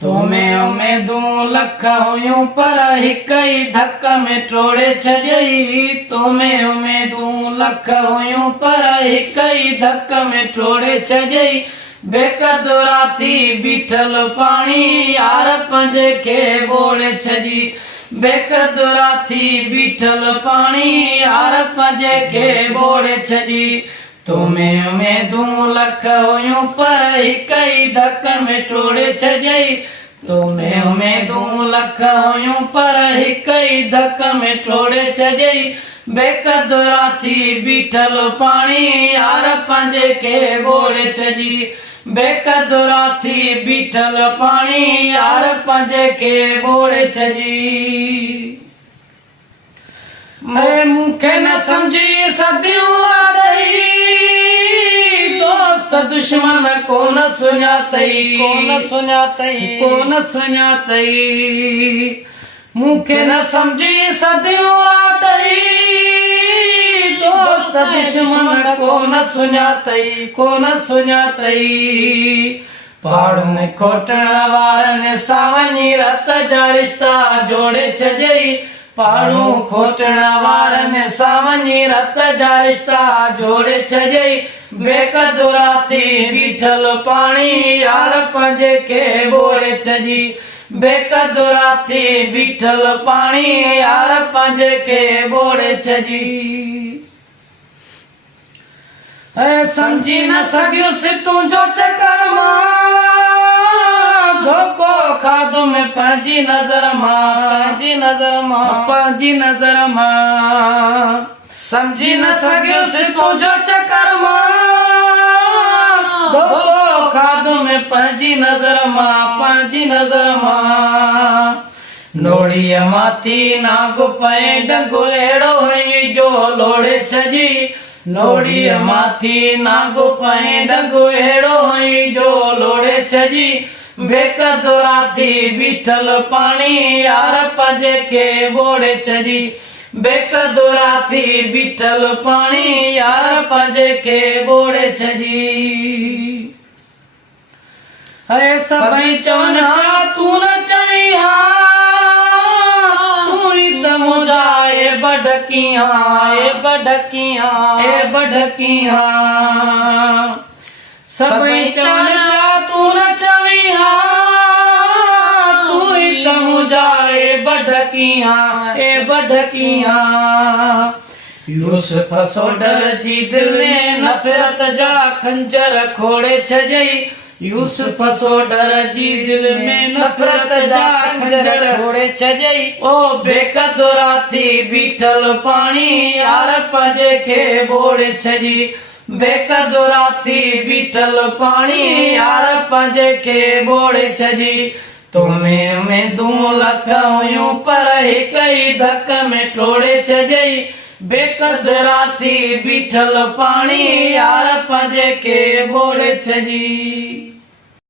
तोमें उमेदूं लख हुयूं पर हिक ई धक में टोड़े छॾियई। तोमें उमेदूं लख हुयूं पर हिक ई धक में टोड़े छॾियई। बेक़दुरा थी बीठल पाणी यार पंहिंजे खे ॿोड़े छॾी। बेक़दुरा थी बीठल पाणी यार पंहिंजे खे ॿोड़े छॾी। तोमें उमेदूं लख हुयूं पर हिक ई धक में टोड़े छॾियई। तोमें उमेदूं लख हुयूं पर हिक ई धक में टोड़े छॾियई। बेक़दुरा थी बीठल पाणी यार पंहिंजे खे ॿोड़े छॾी। बेक़दुरा थी बीठल पाणी यार पंहिंजे खे ॿोड़े छॾी। मूंखे न सम्झी सदियूं आॾई दोस्त दुश्मन कोन सुञातई। कोन सुञातई मूंखे न सम्झी सदियूं आॾई दोस्त दुश्मन कोन सुञातई। पहाड़ुनि खोटण वारनि सां वञी रत जा रिश्ता जोड़े छॾियई। पहाड़ूं खोटण वारनि सां वञी रत जा रिश्ता जोड़े छॾियई। बेक़दुरा थी बीठल पाणी यार पंहिंजे खे ॿोड़े छॾी। बेक़दुरा थी बीठल पाणी यार पंहिंजे खे ॿोड़े छॾी। सम्झी न सघियुसि तुंहिंजो चकर मां धोखो खाधो में पंहिंजी नज़र मां। सम्झी न सघियुसि तुंहिंजो चकर मां धोखो खाधो में पंहिंजी नज़र मां। नोड़ीअ माथी नाग पए डंगो अहिड़ो हुई जो लोड़े छॾी। नोड़ीअ माथी नाग पए डंगो अहिड़ो हुई जो लोड़े छॾी। बेक़दुरा थी बीठल पाणी यार पंहिंजे खे ॿोड़े छॾी। बेक़दुरा थी बीठल पाणी यार पंहिंजे खे ॿोड़े छॾी। सभई चवनि हा तूं न चई हा तूं ई त मुंहिंजा बढकियां। सभई चवनि हा तूं न चई हा तूं ई त मुंहिंजा बढकियां। यूसुफ सोडर जी दिल में नफ़रत जा खंजर खोड़े छॾियई। यूसुफ सोडर जी दिल में नफ़रत जा खंजर खोड़े छॾियई। ओ बेक़दुरा थी बीठल पाणी यार पंहिंजे खे ॿोड़े छॾी। बेक़दुरा थी बीठल पाणी यार पंहिंजे खे ॿोड़े छॾी। तोमें उमेदूं लख हुयूं पर हिक ई धक में टोड़े छॾियई। बेक़दुरा थी बीठल पाणी यार पंहिंजे खे ॿोड़े छॾी।